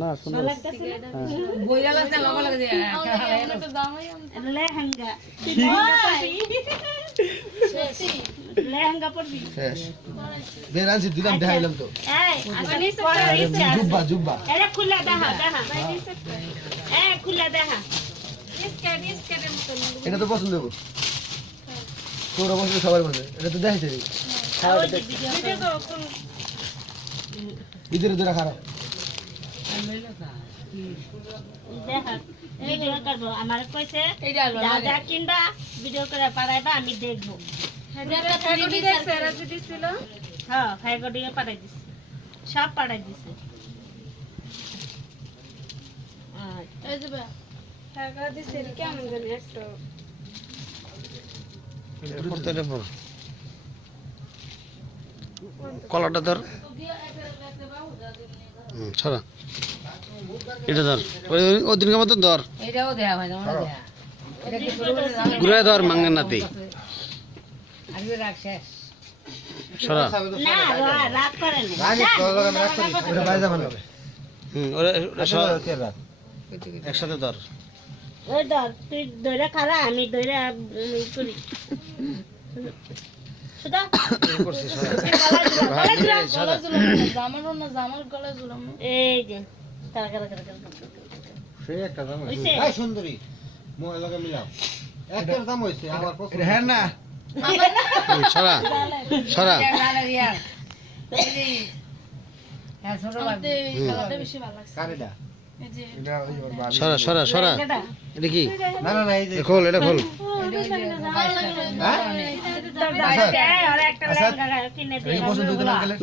না শুনো বইলা লাগতে লাগা লাগে যে এটা তো দামই লেহেঙ্গা লেহেঙ্গা পরবি শেষ বেরানছি দিলাম দেখাইলাম তো এই আনি জুব্বা জুব্বা এটা খুলে দেখা এই খুলে দেখা রিস্কে এটা তো পছন্দ হবে তোর পছন্দ সবার পছন্দ এটা তো দেখাইছে ভিডিও তো ইধর ইধর খারাপ দেখা ভিডিও করব আমার কইছে দাদা কিনবা ভিডিও করে পাঠাইবা আমি দেখব এটা ফেগডি দেখছে রাজি দিছিল হ্যাঁ ফেগডি পাঠাই দিছে সব পাঠাই দিছে এই যে ফেগডি দিছে কেমন জানি একটু করতে রে পর কলাটা ধর ছড়া এটা ধর ওই দিনকার মতো ধর এটাও দেয়া ভাই আমার দেয়া এটা কি ঘুরে ধর মাঙ্গার নাতি আগে রাখ শেষ ছড়া না রাগ করে না রাগ করি ওটা বাইরে যাবে ওরে একসাথে ধর ওই ধর তুই ধরে খারা আমি ধরে করি সুদা করছিস জামার গলা ঝুলাম এই যে সে একটা দাম হইছে এই সুন্দরী মোয় লাগা মিলাও একের দাম হইছে আমার পছন্দ এটা হ্যাঁ না ছড়া ছড়া হ্যাঁ ছোট লাগবে কালারটা বেশি ভালো লাগছে কারেডা এই যে এটা ওই ওর ভাবি ছড়া ছড়া ছড়া এটা কি না না না এই যে খোল এটা খোল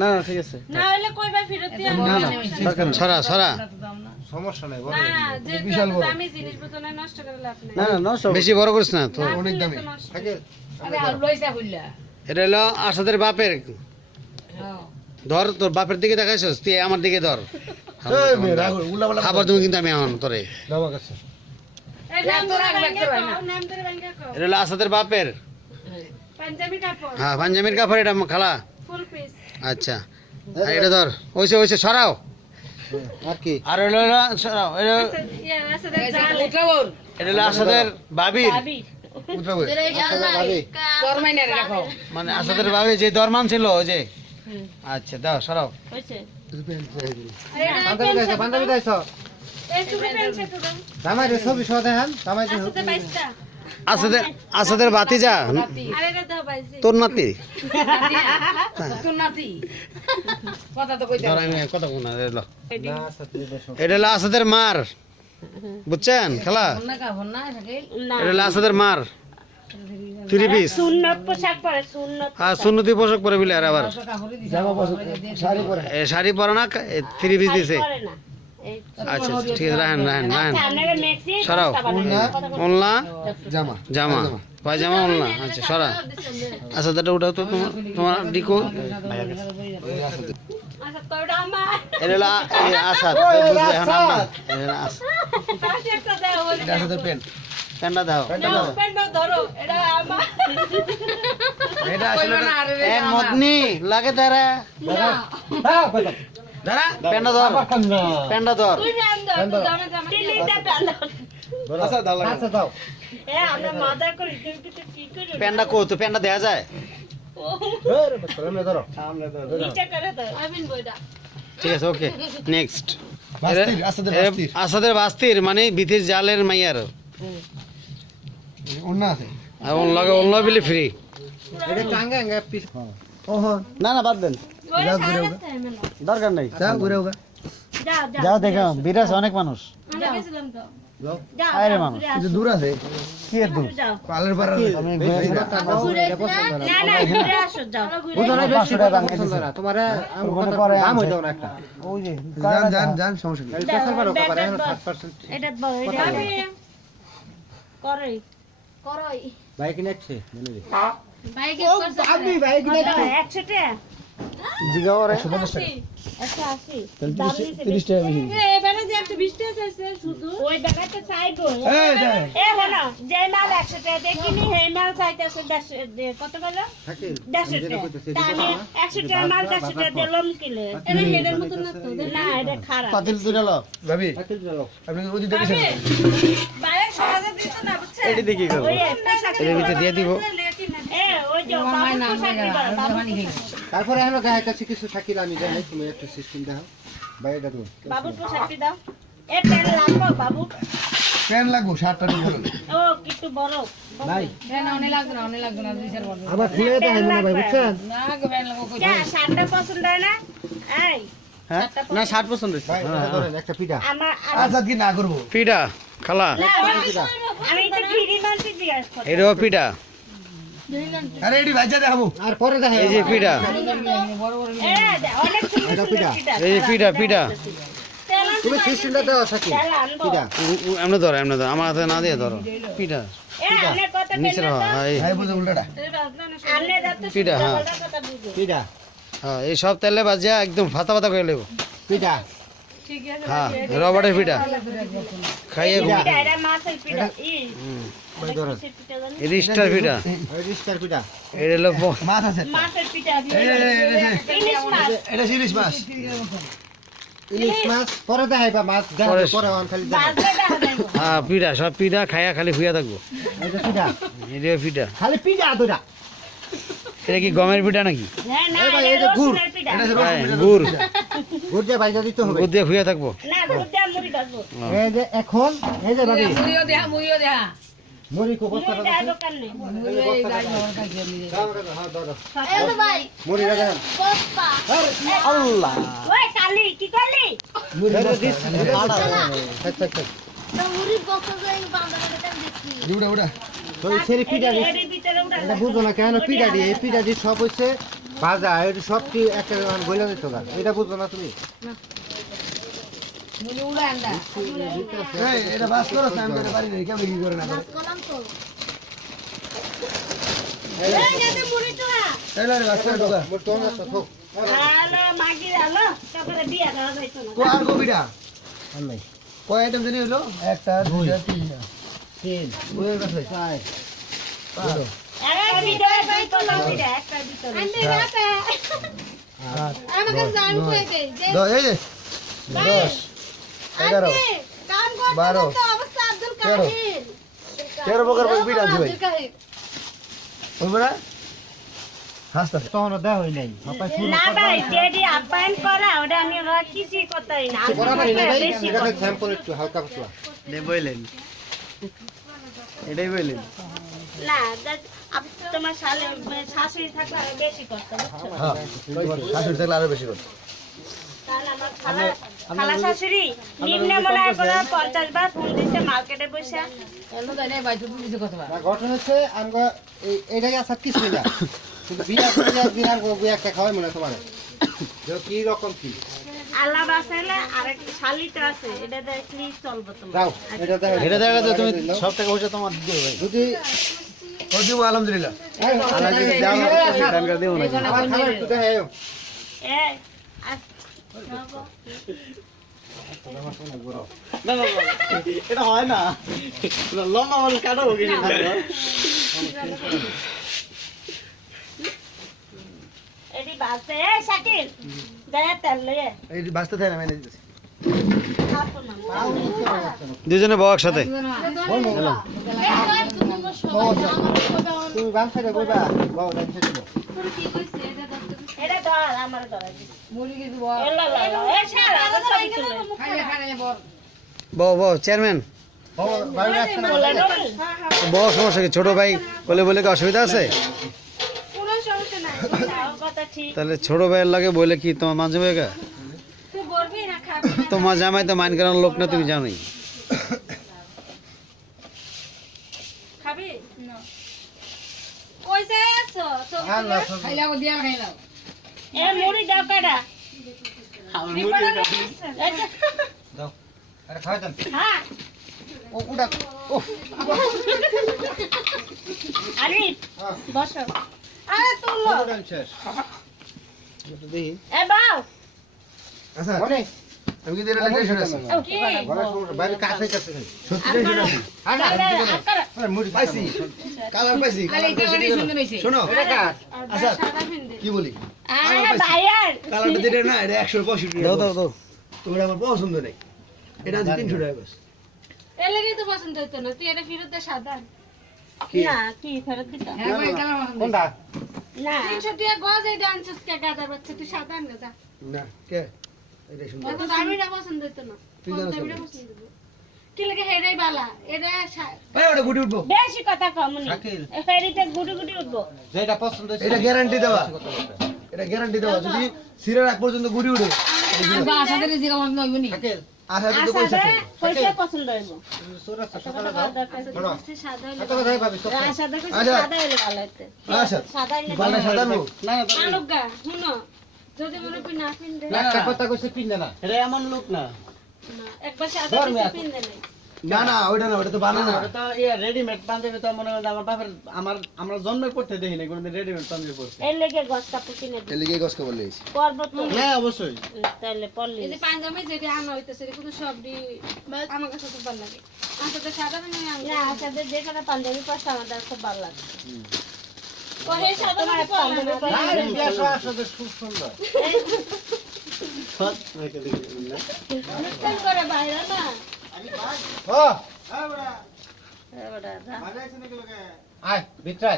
না না ঠিক আছে না হলে কইবা ফেরত দিয়া না না ছড়া ছড়া সমস্যা নাই বড় যে বিশাল বড় আমি জিনিস বতনে নষ্ট করে লাভ নাই না না নষ্ট বেশি বড় করিস না তো অনেক দামি থাকে আরে আর লইছা বললা এটা হলো আসাদের বাপের ধর তোর বাপের দিকে দেখাইছস তুই আমার দিকে ধর আবার তুমি কিন্তু আমি এখন তোরে এটা তো রাখতে পারি না নাম ধরে ভাঙ্গা কো এটা হলো আসাদের বাপের পাঞ্জাবি কাপড় হ্যাঁ পাঞ্জাবির কাপড় এটা খালা ফুল পিস আচ্ছা আর এটা ধর ওইসে ওইসে সরাও আর কি আর হলো সরাও এটা ইয়া আসাদের জাল উঠাবো এটা হলো আসাদের বাবির ভাবি উঠাবো তোর মাইনে রাখো মানে আসাদের বাবি যে দরমান ছিল ওই যে আচ্ছা দাও সরাও হইছে বান্ধবী দাইছো এই তুমি পেনছে তো দাও জামাই রে ছবি সহ দেখান জামাই রে আসাদের বাইসটা আসাদের বাতিজা আরে এটা দাও বাইসি তোর নাতি তোর নাতি কথা তো কইতে কথা কোন এটা হলো আসাদের মার বুঝছেন খেলা না কা না থাকে এটা হলো আসাদের মার 3 পিস সুন্নত পোশাক পরে সুন্নত হ্যাঁ সুন্নতি পোশাক পরে বিলে আর আবার শাড়ি পরে শাড়ি পরে না 3 পিস দিছে পরে না আচ্ছা ঠিক আছে রাহেন রাহেন রাহেন আপনারা মেক্সি সরাও ওন্না জামা জামা পায়জামা ওন্না আচ্ছা সরা আচ্ছা দাদা উঠাও তো তোমার ডিকো আচ্ছা তোড়া আমার এটা হলো আসাদ বুঝলে এখন আমরা এটা একটা দাও এটা আসাদের পেন্ট পেন্টটা দাও পেন ধরো এটা আমার এটা আসলে এক মদনি লাগে তারা দাও দাঁড়া পেন্ডা ধর পেন্ডা ধর তুই পেন দাও জামা জামা টিলিটা পেন দাও আচ্ছা দাও আচ্ছা দাও এ আমরা মজা করি তুমি কি করি পেন্ডা কো তো পেন্ডা দেয়া যায় সামনে ধরো নিচে করে দাও আমিন বইদা ঠিক আছে ওকে নেক্সট আসাদের বাস্তির মানে বিথির জালের মাইয়ার ওন্না আছে আর ওন লাগে ওন্না বিলি ফ্রি এটা টাঙ্গা আঙ্গা পিস ওহো না না বাদ দেন দরকার নাই যাও ঘুরে হোগা যাও যাও দেখো বিরাস অনেক মানুষ আমরা গেছিলাম তো যাও আরে মানুষ কিছু দূর আছে কি এর দূর পালের পাড়া আমি না না ঘুরে আসো যাও বুঝলে 500 টাকা বাংলাদেশ তোমারে দাম হই দাও না একটা ওই যে জান জান সমস্যা নেই স্পেশাল পারো পারে 7% এটা এটা করই করই বাইক নেছে মনে রে বাইকে করছ আমি বাইক নেছে 100 টাকা জিগা ওরে 150 টাকা 180 তাহলে দাম 30 টাকা বেশি এবারে যে 120 টাকা চাইছে শুধু ওই টাকা তো চাইবো এই দেখ এ হলো যে মাল 100 টাকা দিয়ে কিনি সেই মাল চাইতেছে 100 কত বলো 100 টাকা তা আমি 100 টাকা মাল 100 টাকা দিলাম কিলে এটা হেডের মত না তো না এটা খারাপ পাতিল দুইটা লো ভাবি পাতিল দুইটা লো আপনি ওই দিতে দিছেন বাইরে সমাজে দিছ না বুঝছেন এটি দেখি করব ওই পোশাক এর ভিতরে দিয়ে দিব এ ওই যে বাবু পোশাক দিবা বাবু তারপরে আমরা গায়ের কাছে কিছু থাকিলে আমি জানাই তুমি একটা সিস্টেম দাও বাইরে দাও বাবু পোশাক দাও এ পেন লাগবো বাবু পেন লাগবো 60 টাকা বলুন ও একটু বড় নাই ফ্যান অনেক লাগবে না অনেক লাগবে না দুই চার বছর আবার খুলে দেখাই মনে ভাই বুঝছেন না গো ফ্যান লাগবো কই কে শার্টটা পছন্দ হয় না এই হ্যাঁ না 60% হইছে ভাই এটা ধরেন একটা পিঠা আমার আচ্ছা কি না করব পিঠা খালা না, আমি তো ফ্রি মানছি জিজ্ঞাসা করছি এটাও পিঠা আরে এডি ভাইজা দেখাবো আর পরে দেখাই এই যে পিঠা বড় বড় এ অনেক সুন্দর এটা সুন্দর পিঠা। পিঠা এই যে পিঠা পিঠা তুমি সিস্টেমটা দাও থাকি তেল আনবো পিঠা এমনি ধরো আমার হাতে না দিয়ে ধরো পিঠা এ আমনে কত নিচে রাখো হ্যাঁ এই ভাই বুঝে উল্টাটা আমনে যাতে পিঠা, হ্যাঁ। কথা বুঝো পিঠা হ্যাঁ এই সব তেলে ভাজিয়া একদম ফাতা ফাতা করে নেব পিঠা হ্যাঁ রবারের পিঠা খাইয়ে ঘুম পিঠা এটা মাছের পিঠা ই ভাই ধরেন কিসের পিঠা জানি এটা স্টার পিঠা ওই রিস্টার পিঠা এটা হলো মাছ আছে মাছের পিঠা এই, ইলিশ মাছ এটা সিরিজ মাছ ইলিশ মাছ পরে দেখাইবা মাছ দেখাবো পরে। পরে অন খালি দেখাবো বাজলে দেখা যাইবো হ্যাঁ পিঠা সব পিঠা খাইয়া খালি ফুয়া থাকবো এটা পিঠা এটা পিঠা খালি পিঠা দুটা এটা কি গমের পিঠা নাকি হ্যাঁ না এই ভাই, এটা এই যে গুড়। রসুনের পিঠা এটা হ্যাঁ, গুড় গুড় ভাইজা দিতে হবে গুড় দিয়ে ফুয়া থাকবো না দুধ দিয়ে মুড়ি ভাজবো এই যে এখন এই যে ভাবি মুড়িও দেহা মুড়ি কো বস্তা মুড়ি দেওয়ার দোকান নেই মুড়ি এই গাই হওয়ার কাছে নিয়ে দাও হ্যাঁ দাও মুড়ি রাখেন আল্লাহ ওই কালি কি করলি মুড়ি আচ্ছা আচ্ছা উড়া উড়া তো এই ছেড়ে পিঠা দিয়ে এর ভিতরে উঠা এটা বুঝো না কেন পিঠা দিয়ে এই পিঠা দিয়ে সব হচ্ছে ভাজা এটা সব কি একটা বইলা দিত না এটা বুঝো না তুমি মুড়ি উড়া আন্দা এই এটা বাস করো আমি করে পারি না কেমন কি করে না করে তাহলে আরে বাস করে ঢোকা মোর তো না তো থোক হ্যালো মাগি হ্যালো তারপরে বিয়া দেওয়া যাইতো না তো আর কবিটা আর নাই কয় আইটেম জানি হলো একটা দুইটা তিনটা তিন বইয়ের কাছে চার পাঁচ একটা ভিতরে দুটো লম্বিটা একটা ভিতরে আট নয় দশ এই যে 10 11 12 13 13 প্রকার কবিটা আছে ভাই বলবো না হাসতা তখন দেওয়া হয় নাই সবাই শুরু না ভাই যেটি আপ্যায়ন করা ওটা আমি ওরা কিছুই করতেই না করা পারি না ভাই বেশি এটা স্যাম্পল একটু হালকা পাতলা বইলেন এটাই বইলেন না তোমার শাশুড়ি থাকলে আরো বেশি করতো বুঝছো হ্যাঁ শাশুড়ি থাকলে আরো বেশি করে তাহলে আমার খালা শাশুড়ি নিম্নে মনে হয় করে 50 বার ফোন দিছে মার্কেটে বসে এলো তাই নাই ভাই তুই দিছে কথা না ঘটনা হচ্ছে আমরা এইটাকে আসার কিছু না কিন্তু বিয়া করে দিন আর বিয়া একটা খাওয়াই মনে হয় তোমার কি রকম কি আল্লাহ বাসাইলে আরেকটা শালিটা আছে এটা দেখলি চলবে তোমার যাও এটা দেখো এটা দেখা যায় তুমি সব টাকা পয়সা তোমার দিও ভাই যদি ও দিব আলহামদুলিল্লাহ আল্লাহ যদি দাও না তো দান করে দেব না আমার খাবার একটু দেখাও এই না না এটা হয় না লম্বা মানুষ কাটো কিছু এটি বাসে এই শাকিল দেয় তেল লয়ে এই বাস্তে থাকে না মেনে দিতেছি খাবো না দুজনে বউ একসাথে তুমি বাম সাইডে বইবা বাবা ডান সাইডে বউ। এটা ধর আমার ধর মুড়ি কি দিব এলা লা এ শালা আগে ছবি তুলে খাইলে খাইলে বল বউ চেয়ারম্যান বাবা বাইরে আসছে না বলে নই বউ সমস্যা কি ছোট ভাই বলে বলে কি অসুবিধা আছে কোনো সমস্যা নাই কথা ঠিক তাহলে ছোট ভাইয়ের লাগে বলে কি তোমার মাঝে ভাই তুই বলবি না খাবি তোমার জামাই তো মাইন করার লোক না তুমি জানোই খাবি না কই যায় আছো তো আল্লাহ খাইলে দিয়া খাইলা এ মুড়ি দাও কাটা দাও আরে খাওয়া দেন হ্যাঁ ও উড়া ও আরে হ্যাঁ বসো আরে তুলো ডান শেষ দেখি এ বাও আচ্ছা মনে আমি কিন্তু এটা টেনশন আছে কি বাইরে কাছে কাছে সত্যি টেনশন আছে মুড়ি পাইছি কালার পাইছি আরে কালার এটা পাইছি অনেক সুন্দর হইছে শোনো এটা কার আচ্ছা কি বলি আরে ভাইয়ার কালারটা যেটা না এটা 165 দাও দাও দাও তোমার আমার পছন্দ নেই এটা আছে 300 টাকা বাস এর লাগেই তো পছন্দ হইতো না তুই এটা ফেরত দে সাদা না কি ফেরত দিতা হ্যাঁ ভাই কালার পছন্দ কোনটা না 300 টাকা গজ এই ডান্সস কে গাদার বাচ্চা তুই সাদা আন গা না কে এটা সুন্দর অত দামিটা পছন্দ হইতো না তুই কম জানো দামিটা সব। পছন্দ হইতো কি লাগে হেডাই বালা এটা এই ওটা গুটি উঠবো বেশি কথা কমনি শাকিল। ফেরিতে গুটি গুটি উঠবো যেটা পছন্দ হয়েছে এটা গ্যারান্টি দেওয়া এটা গ্যারান্টি দেওয়া যদি সিরার আগ পর্যন্ত গুটি উঠে বা আসাদের জিগা মন নইবো নি শাকিল আশা কিন্তু পয়সা আসাদে থাকে কইতে পছন্দ হইব সুরা কত সকালে টাকা দাও দরকার শোনো সাদা হইলে কত কথা ভাবি সব আসাদে কইছে আচ্ছা। সাদা হইলে ভালো হইতে আচ্ছা সাদা হইলে বালা সাদা নো না না আনুক গা শুনো যদি মনে কই না পিনদে একটা কথা কইছে পিন না এটা এমন লোক না একবার সাদা ধর্মে দিছে আছে। পিনদে নাই না না ওটা না ওটা তো বানানো ওটা তো ইয়া রেডিমেড পাঞ্জাবি তো মনে হয় আমার বাপের আমরা জন্মের পড়তে দেখি না কোনদিন রেডিমেড পাঞ্জাবি পড়ছে এর লেগে গস কাপড় কিনে দিই এলিগে গসকে বলে এসে পর্বত তো হ্যাঁ অবশ্যই তাইলে পড়লি এই যে পাঞ্জাবি যেটা আনা হইতেছে এটা কিন্তু সবই আমার কাছে খুব ভালো লাগে আমার তো সাদা রঙের না আসাদে যেখানে পাঞ্জাবি পরছে আমাদের খুব ভালো লাগে ও হে সাদা তোমার রঙের পাঞ্জাবি পাঞ্জাবি পরলে আরে বিয়াশো আসলে খুব সুন্দর লুটপাট করে বাইরে না ও এবারে যা। আয় ভিতরে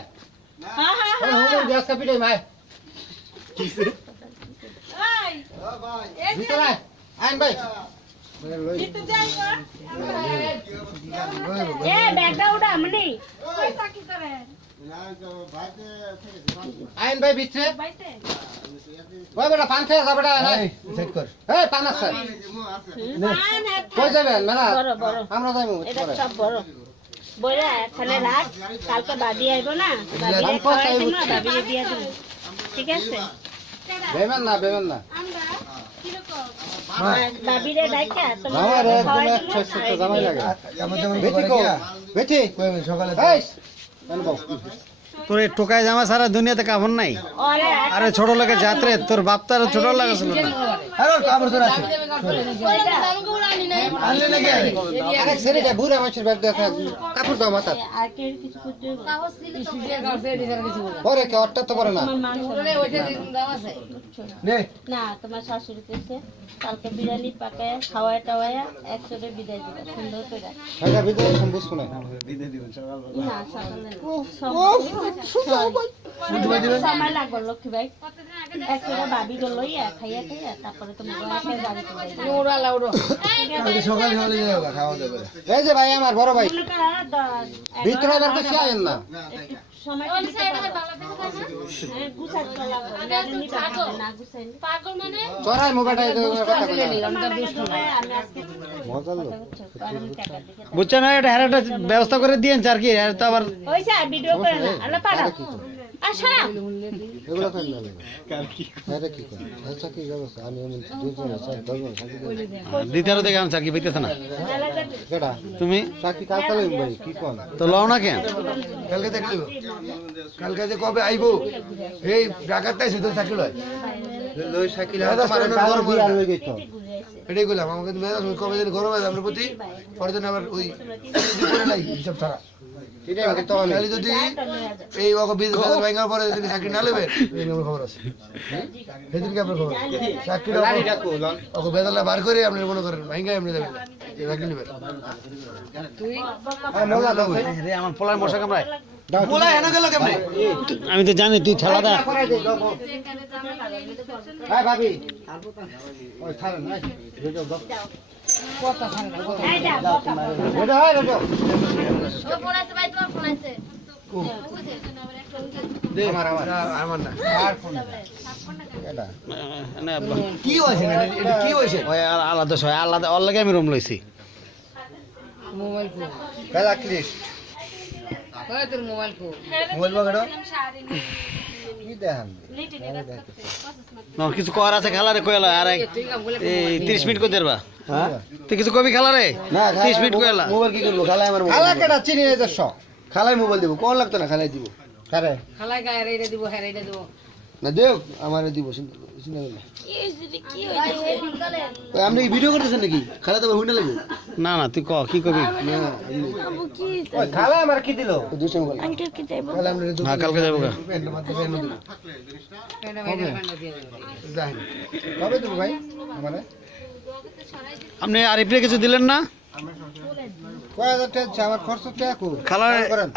হ্যাঁ হ্যাঁ ওই হুমুর গ্যাস কাপিটাই মাই এই ভিতরে আয় আইন ভাই জিতু যাই কর এ ব্যাগটা উঠা আমনি কই চাকরি করে আইন ভাই ভিতরে বাইতে ওই বেটা পান খেয়ে যা বেটা এই চেক কর এই পান আছে পান হাত কই যাবেন মেলা বড় বড় আমরা যাইবো এটা পরে সব বড় বইরা এখানে রাখ কালকে বাবি আইব না বাবি খাওয়াই দিব বাবি দিয়ে দিব ঠিক আছে বেমান না আমরা কিরকম বাবিরে ডাইকা তোমার আমার খাওয়াই একদম দিব, ছোট খাওয়াই জামাই দিব। লাগে আমার যেমন বেটি করে কো গিয়া বেটি কই আমি সকালে এই অনুভব তোর এই টোকাই জামা সারা দুনিয়াতে কাপড় নাই ওরে আরে ছোট লোকের যাত্রে তোর বাপ তার ছোট লাগাছিল না আরে কাপড় তোর আছে ওইটা আনলে নাকি আরে আরে ছেলেটা বুড়া মানুষের ব্যাগ দেখা কাপড় দাও মাথা আর কে কিছু করতে হবে? পরে কে অট্টা তো পারে না তোমার মাংস ওইটা দাম আছে নে না তোমার শাশুড়ি কইছে কালকে বিরিয়ানি পাকায় খাওয়ায় টাওয়ায় একসাথে বিদায় দিবে সুন্দর করে এটা ভিতরে সম্বুজ শুনে না সকালে না বুঝতে পারছিস সময় লাগবে লক্ষ্মী ভাই একসাথে বাবি গো লইয়া খাইয়া খাইয়া তারপরে তোমার বাসায় বাড়িতে যাইবে ওরা লাউডো আমি সকালে সকালে যাও খাওয়া দাওয়া করে এই যে ভাই আমার বড় ভাই মনে করো ভিতরে আবার কিছু আইন না একটু সময় তো দিতে পারো। হ্যাঁ, গুছাতে লাগবে। নাহলে নিতে পারবে না, গুছাইলে। পাগল মানে চড়াই মোবাইলটা কথা বলে তোমার লাগে ধরে আমি আজকে মজা লোক কথা বলছো, কারণ আমি টাকা দিকে থাকি। বুঝছো না এটা হ্যাঁ একটা ব্যবস্থা করে দিয়েন আর কি আর তো আবার হইছে, আর ভিডিও করে না আল্লাহ পারো আর সরাও এগুলো খাই না এটা কি করে আচ্ছা কি ব্যবস্থা আমি এমন দুজন আছে দশজন থাকি দ্বিতীয় থেকে আমি চাকরি পাইতেছে না কেডা তুমি চাকরি কাল কালে ভাই কি কোন তো লও না কেন কালকে দেখলি কালকে যে কবে আইবো এই ঢাকাতে এসে তো চাকরি লয় লই সাইকেল দাদা, আমার স্ট্যান্ডার্ড গরম বিয়ার হয় না। হয়ে গেছে এটাই বললাম আমাকে তো মেজাজ কবে দিন গরম আছে আপনার প্রতি পরে দিন আবার ওই দুপুরে নাই হিসাব ছাড়া এটাই আমাকে তো খালি যদি এই ওকে বিজ ভাঙার পরে যদি চাকরি না নেবেন এই আমার খবর আছে সেদিনকে আপনার খবর চাকরি ডাকো লন ওকে বেদালা বার করে আপনি মনে করেন ভাঙা এমনি দেবেন চাকরি নেবেন রে আমার পোলার মশা কামড়ায় বলা হেন গেল কেমনে আমি তো জানি তুই ঠেলা দা করাই দে যাবো হাই ভাবি ওই ছাড়েন না রেজো দাও এই যা বকা রেজো হাই রেজো ও ফোন আছে ভাই, তোমার ফোন আছে দে আমার আমার না আর ফোন এটা না আব্বা। কি হয়েছে এটা কি হয়েছে ওই আলাদা সবাই আলাদা ওর লাগে আমি রুম লইছি মোবাইল কো বেলা ক্লিক ওই তোর মোবাইল কো মোবাইল বাগড়ো কি দেখান লিটি নিয়ে না কিছু কর আছে খেলারে কইলা আর ঠিক আছে বলে এই 30 মিনিট কই দেবা হ্যাঁ তুই কিছু কবি খেলারে না 30 মিনিট কইলা মোবাইল কি করবো খালাই আমার খালা মোবাইল কেডা চিনি নিজস্ব খালাই মোবাইল দিব কোন লাগতো না খালাই দিব কারে খালাই গায়ে রেডে দিব হ্যাঁ রেডে দিব না দেও আমারে দিব চিন্তা করো না। ওই আপনি কি ভিডিও করতেছেন নাকি খালা তো হুইনা লাগবে না না তুই ক কি কবি ওই খালা আমার কি দিল দুশো টাকা খালা আমরা হ্যাঁ কালকে যাবো গা। কবে দেবো ভাই আমারে আপনি আরিফের কিছু দিলেন না কয় হাজার টাকা দিচ্ছে? আমার খরচ টাকা কো খালা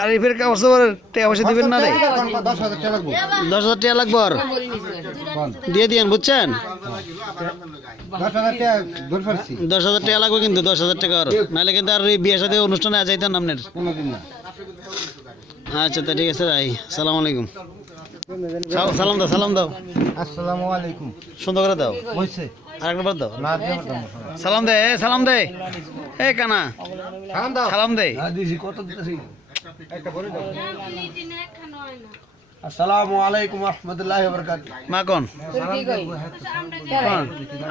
আরিফের কাগজের টাকা পয়সা দিবেন না রে 10,000 টাকা লাগবে 10,000 টাকা লাগবে আর দিয়ে দিয়েন বুঝছেন 10,000 টাকা দূর করছি 10,000 টাকা লাগবে কিন্তু 10,000 টাকা আর নাহলে কিন্তু আর এই বিয়ে সাথে অনুষ্ঠানে যাইতেন না আপনার কোনোদিন না আচ্ছা তা ঠিক আছে রাই সালাম আলাইকুম সালাম দাও আসসালামু আলাইকুম সুন্দর করে দাও কইছে আরেকবার দাও না দিও না সালাম দে এ কানা খান দাও সালাম দে দিছি কত দিতেছি একটা করে দাও খানো হয় না আসসালামু আলাইকুম ওয়া রাহমাতুল্লাহি ওয়া বারাকাতুহু মা কোন তোর কি কই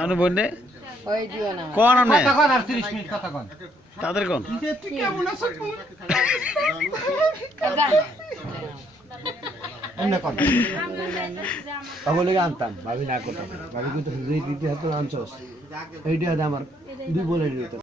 আনু বোন দে ওই দিও না কোন আমনে কথা কন আর 30 মিনিট কথা কন তাদের কোন এমনি কন তাহলে আনতাম ভাবি না করতাম ভাবি কিন্তু দিতে হাতে আনছস এইটা আমার দুই বলে দিত